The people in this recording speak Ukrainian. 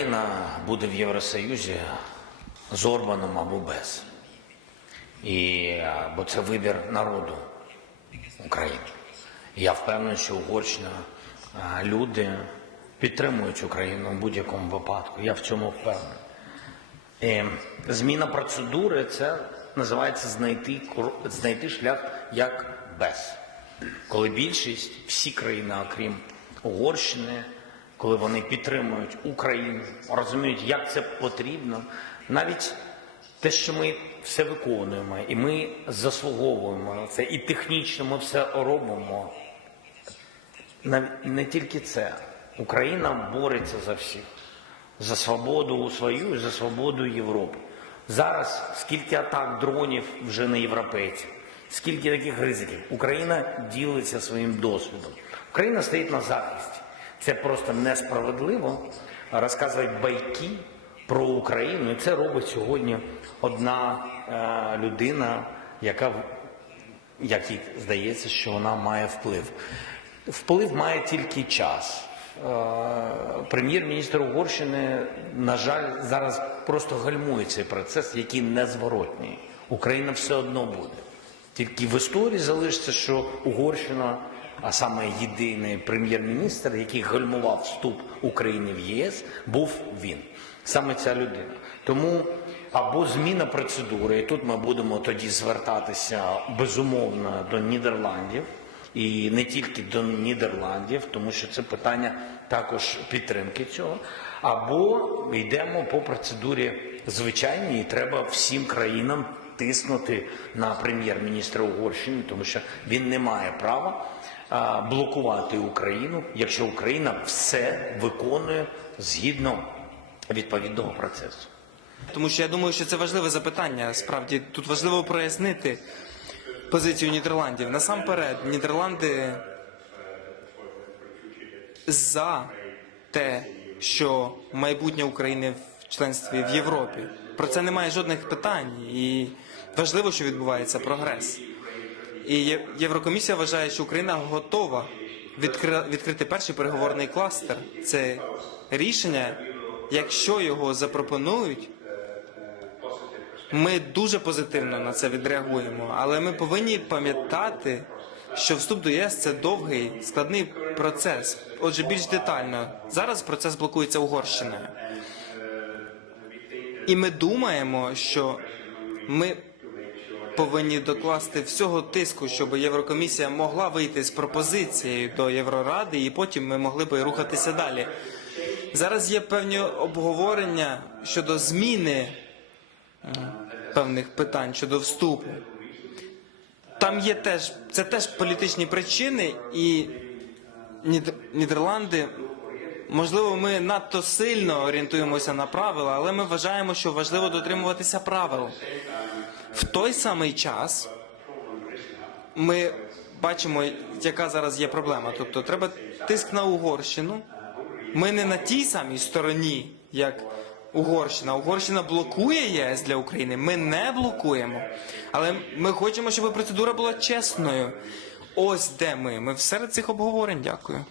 Україна буде в Євросоюзі з Орбаном або без. І, бо це вибір народу України. Я впевнений, що Угорщина люди підтримують Україну в будь-якому випадку. Я в цьому впевнений. Е, Зміна процедури це називається знайти, знайти шлях як без. Коли більшість, всі країни, окрім Угорщини, коли вони підтримують Україну, розуміють, як це потрібно, навіть те, що ми все виконуємо, і ми заслуговуємо це, і технічно ми все робимо. Не тільки це. Україна бореться за всіх за свободу свою і за свободу Європи. Зараз скільки атак дронів вже на європейців, скільки таких ризиків. Україна ділиться своїм досвідом. Україна стоїть на захисті. Це просто несправедливо розказувати байки про Україну. І це робить сьогодні одна е, людина, яка як їй здається, що вона має вплив. Вплив має тільки час. Е, Прем'єр-міністр Угорщини, на жаль, зараз просто гальмує цей процес, який незворотній. Україна все одно буде. Тільки в історії залишиться, що Угорщина, а саме єдиний прем'єр-міністр, який гальмував вступ України в ЄС, був він. Саме ця людина. Тому або зміна процедури, і тут ми будемо тоді звертатися безумовно до Нідерландів. І не тільки до Нідерландів, тому що це питання також підтримки цього. Або йдемо по процедурі звичайній, і треба всім країнам тиснути на прем'єр-міністра Угорщини, тому що він не має права блокувати Україну, якщо Україна все виконує згідно відповідного процесу. Тому що я думаю, що це важливе запитання. Справді тут важливо прояснити позицію Нідерландів. Насамперед, Нідерланди за те, що майбутнє України в членстві в Європі. Про це немає жодних питань, і важливо, що відбувається прогрес. І Єврокомісія вважає, що Україна готова відкри- відкрити перший переговорний кластер. Це рішення, якщо його запропонують, ми дуже позитивно на це відреагуємо, але ми повинні пам'ятати, що вступ до ЄС це довгий складний процес. Отже, більш детально зараз процес блокується Угорщиною. І ми думаємо, що ми повинні докласти всього тиску, щоб Єврокомісія могла вийти з пропозицією до Євроради, і потім ми могли би рухатися далі. Зараз є певні обговорення щодо зміни певних питань щодо вступу. Там є теж це теж політичні причини, і Нід- Нідерланди, можливо, ми надто сильно орієнтуємося на правила, але ми вважаємо, що важливо дотримуватися правил. В той самий час ми бачимо, яка зараз є проблема. Тобто, треба тиск на Угорщину. Ми не на тій самій стороні, як Угорщина. Угорщина блокує ЄС для України. Ми не блокуємо. Але ми хочемо, щоб процедура була чесною. Ось де ми. Ми серед цих обговорень. Дякую.